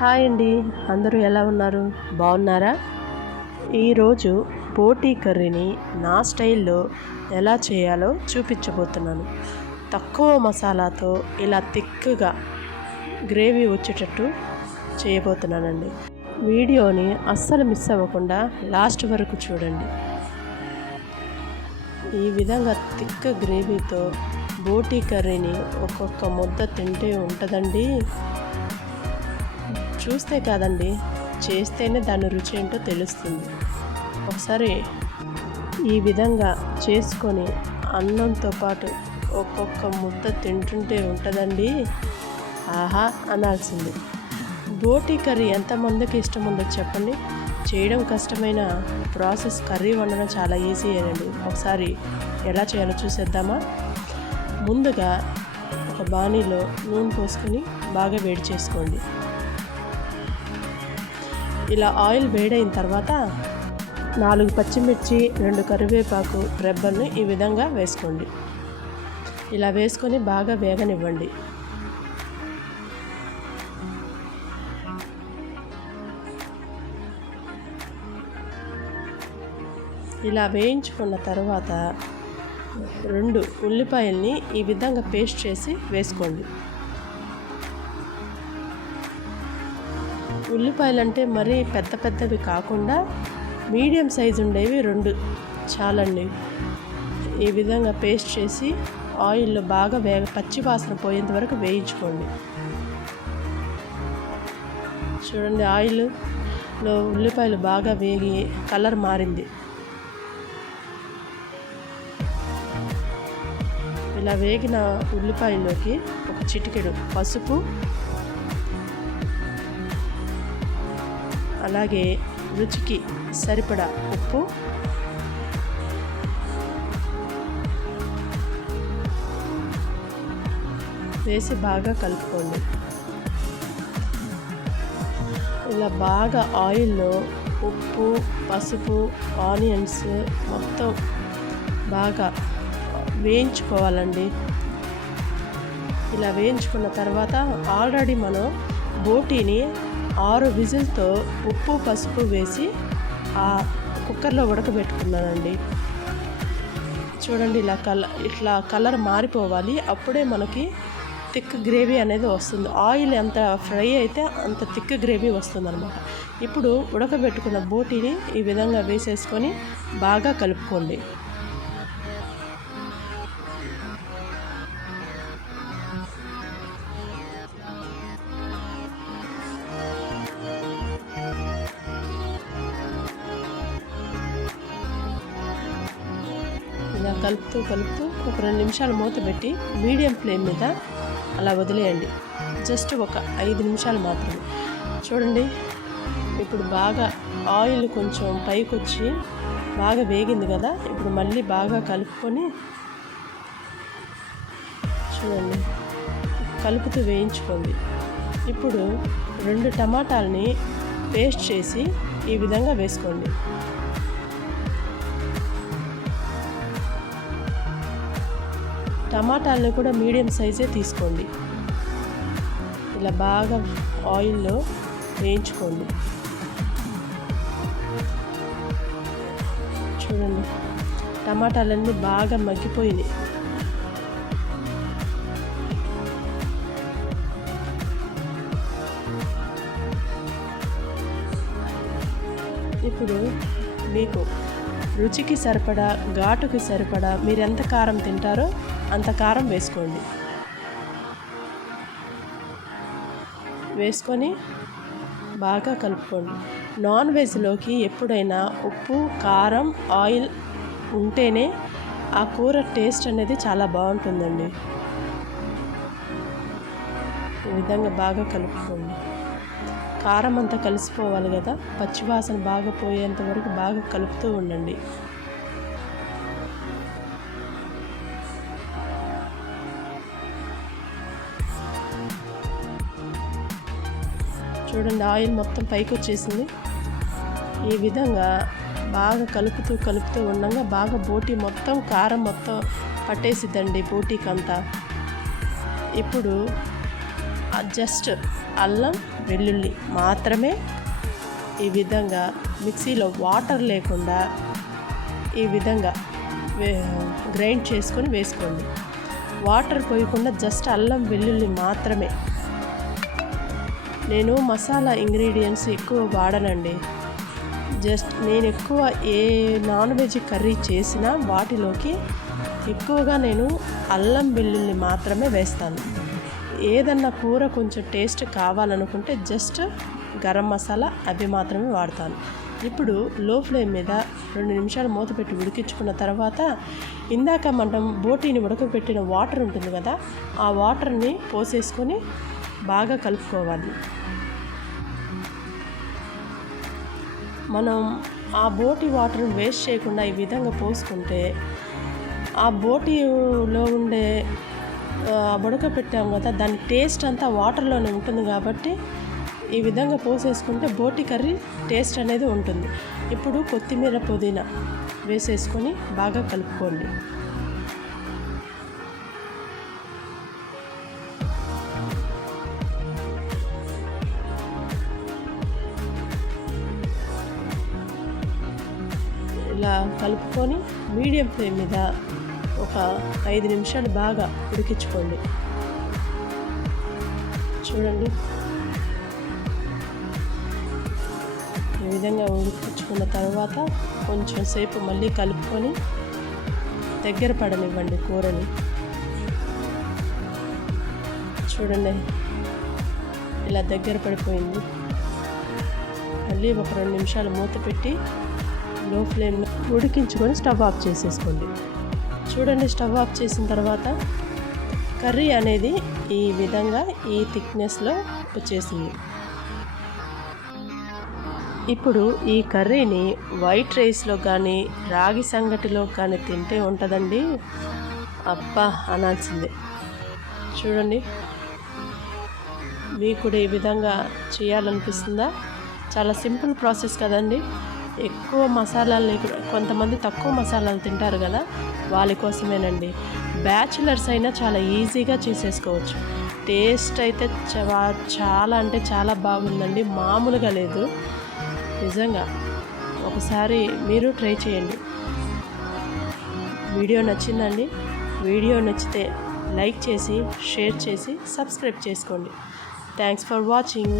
Hi అండి, అందరూ ఎలా ఉన్నారు? బాగున్నారా? ఈరోజు బోటీ కర్రీని నా స్టైల్లో ఎలా చేయాలో చూపించబోతున్నాను. తక్కువ మసాలాతో ఇలా థిక్గా గ్రేవీ వచ్చేటట్టు చేయబోతున్నానండి. వీడియోని అస్సలు మిస్ అవ్వకుండా లాస్ట్ వరకు చూడండి. ఈ విధంగా థిక్ గ్రేవీతో బోటీ కర్రీని ఒక్కొక్క ముద్ద తింటే ఉంటుందండి. చూస్తే కాదండి, చేస్తేనే దాని రుచి ఏంటో తెలుస్తుంది. ఒకసారి ఈ విధంగా చేసుకొని అన్నంతో పాటు ఒక్కొక్క ముద్ద తింటుంటే ఉంటుందండి, ఆహా అనాల్సింది. బోటీ కర్రీ ఎంతమందికి ఇష్టం ఉందో చెప్పండి. చేయడం కష్టమైన ప్రాసెస్, కర్రీ వండడం చాలా ఈజీ అండి. ఒకసారి ఎలా చేయాలో చూసేద్దామా? ముందుగా ఒక బాణీలో నూనె పోసుకొని బాగా వేడి చేసుకోండి. ఇలా ఆయిల్ వేడైన తర్వాత 4 పచ్చిమిర్చి, 2 కరివేపాకు రెబ్బలను ఈ విధంగా వేసుకోండి. ఇలా వేసుకొని బాగా వేగనివ్వండి. ఇలా వేయించుకున్న తర్వాత 2 ఉల్లిపాయల్ని ఈ విధంగా పేస్ట్ చేసి వేసుకోండి. ఉల్లిపాయలు అంటే మరీ పెద్దవి కాకుండా మీడియం సైజు ఉండేవి 2 చాలండి. ఈ విధంగా పేస్ట్ చేసి ఆయిల్లో బాగా పచ్చి వాసన పోయేంత వరకు వేయించుకోండి. చూడండి, ఆయిల్లో ఉల్లిపాయలు బాగా వేగి కలర్ మారింది. ఇలా వేగిన ఉల్లిపాయల్లోకి ఒక చిటికెడు పసుపు, అలాగే రుచికి సరిపడా ఉప్పు, వేసి బాగా కలుపుకోండి. ఇలా బాగా ఆయిల్లో ఉప్పు, పసుపు, ఆనియన్స్ మొత్తం బాగా వేయించుకోవాలండి. ఇలా వేయించుకున్న తర్వాత ఆల్రెడీ మనం బోటీని 6 విజిల్తో ఉప్పు, పసుపు వేసి ఆ కుక్కర్లో ఉడకబెట్టుకున్నానండి. చూడండి, ఇట్లా కలర్ మారిపోవాలి. అప్పుడే మనకి థిక్ గ్రేవీ అనేది వస్తుంది. ఆయిల్ ఎంత ఫ్రై అయితే అంత థిక్ గ్రేవీ వస్తుంది అనమాట. ఇప్పుడు ఉడకబెట్టుకున్న బోటీని ఈ విధంగా వేసేసుకొని బాగా కలుపుకోండి. ఇలా కలుపుతూ ఒక 2 నిమిషాలు మూత పెట్టి మీడియం ఫ్లేమ్ మీద అలా వదిలేయండి. జస్ట్ ఒక 5 నిమిషాలు మాత్రమే. చూడండి, ఇప్పుడు బాగా ఆయిల్ కొంచెం పైకి వచ్చి బాగా వేగింది కదా. ఇప్పుడు మళ్ళీ బాగా కలుపుకొని చూడండి, కలుపుతూ వేయించుకోండి. ఇప్పుడు 2 టమాటాలని పేస్ట్ చేసి ఈ విధంగా వేసుకోండి. టమాటాలను కూడా మీడియం సైజే తీసుకోండి. ఇలా బాగా ఆయిల్లో వేయించుకోండి. చూడండి, టమాటాలన్నీ బాగా మగ్గిపోయినాయి. ఇప్పుడు మీకు రుచికి సరిపడా, ఘాటుకి సరిపడా మీరు ఎంత కారం తింటారో అంత కారం వేసుకోండి. వేసుకొని బాగా కలుపుకోండి. నాన్ వెజ్లోకి ఎప్పుడైనా ఉప్పు, కారం, ఆయిల్ ఉంటేనే ఆ కూర టేస్ట్ అనేది చాలా బాగుంటుందండి. ఈ విధంగా బాగా కలుపుకోండి. కారం అంతా కలిసిపోవాలి కదా, పచ్చివాసన బాగా పోయేంత వరకు బాగా కలుపుతూ ఉండండి. చూడండి, ఆయిల్ మొత్తం పైకి వచ్చేసింది. ఈ విధంగా బాగా కలుపుతూ ఉండగా బాగా బోటీ మొత్తం కారం మొత్తం పట్టేసిద్దండి బోటీకి అంతా. ఇప్పుడు జస్ట్ అల్లం వెల్లుల్లి మాత్రమే ఈ విధంగా మిక్సీలో వాటర్ లేకుండా ఈ విధంగా గ్రైండ్ చేసుకొని వేసుకోండి. వాటర్ పోయకుండా జస్ట్ అల్లం వెల్లుల్లి మాత్రమే. నేను మసాలా ఇంగ్రీడియంట్స్ ఎక్కువ వాడనండి. జస్ట్ నేను ఎక్కువ ఏ నాన్ వెజ్ కర్రీ చేసినా వాటిలోకి ఎక్కువగా నేను అల్లం వెల్లుల్లి మాత్రమే వేస్తాను. ఏదన్నా కూర కొంచెం టేస్ట్ కావాలనుకుంటే జస్ట్ గరం మసాలా అవి మాత్రమే వాడతాను. ఇప్పుడు లో ఫ్లేమ్ మీద 2 నిమిషాలు మూత పెట్టి ఉడికించుకున్న తర్వాత ఇందాక మనం బోటీని ఉడకబెట్టిన వాటర్ ఉంటుంది కదా, ఆ వాటర్ని పోసేసుకొని బాగా కలుపుకోవాలి. మనం ఆ బోటి వాటర్ని వేస్ట్ చేయకుండా ఈ విధంగా పోసుకుంటే ఆ బోటీలో ఉండే ఉడకపెట్టాం కదా, దాని టేస్ట్ అంతా వాటర్లోనే ఉంటుంది. కాబట్టి ఈ విధంగా పోసేసుకుంటే బోటి కర్రీ టేస్ట్ అనేది ఉంటుంది. ఇప్పుడు కొత్తిమీర పుదీనా వేసేసుకొని బాగా కలుపుకోండి. ఇలా కలుపుకొని మీడియం ఫ్లేమ్ మీద ఒక 5 నిమిషాలు బాగా ఉడికించుకోండి. చూడండి, ఈ విధంగా ఉడికించుకున్న తర్వాత కొంచెం సేపు మళ్ళీ కలుపుకొని దగ్గర పడనివ్వండి కూరని. చూడండి, ఇలా దగ్గర పడిపోయింది. మళ్ళీ ఒక 2 నిమిషాలు మూత పెట్టి లో ఫ్లేమ్లో ఉడికించుకొని స్టవ్ ఆఫ్ చేసేసుకోండి. చూడండి, స్టవ్ ఆఫ్ చేసిన తర్వాత కర్రీ అనేది ఈ విధంగా ఈ థిక్నెస్లో వచ్చేసింది. ఇప్పుడు ఈ కర్రీని వైట్ రైస్లో కానీ రాగి సంగటిలో కానీ తింటే ఉంటుందండి, అబ్బా అనాల్సిందే. చూడండి, మీకు కూడా ఈ విధంగా చేయాలనిపిస్తుందా? చాలా సింపుల్ ప్రాసెస్ కదండి. ఎక్కువ మసాలాలు లేకుండా, కొంతమంది తక్కువ మసాలాలు తింటారు కదా, వాళ్ళ కోసమేనండి. బ్యాచిలర్స్ అయినా చాలా ఈజీగా చేసేసుకోవచ్చు. టేస్ట్ అయితే చాలా అంటే చాలా బాగుందండి, మామూలుగా లేదు. నిజంగా ఒకసారి మీరు ట్రై చేయండి. వీడియో నచ్చిందండి? వీడియో నచ్చితే లైక్ చేసి, షేర్ చేసి, సబ్స్క్రైబ్ చేసుకోండి. Thanks for watching.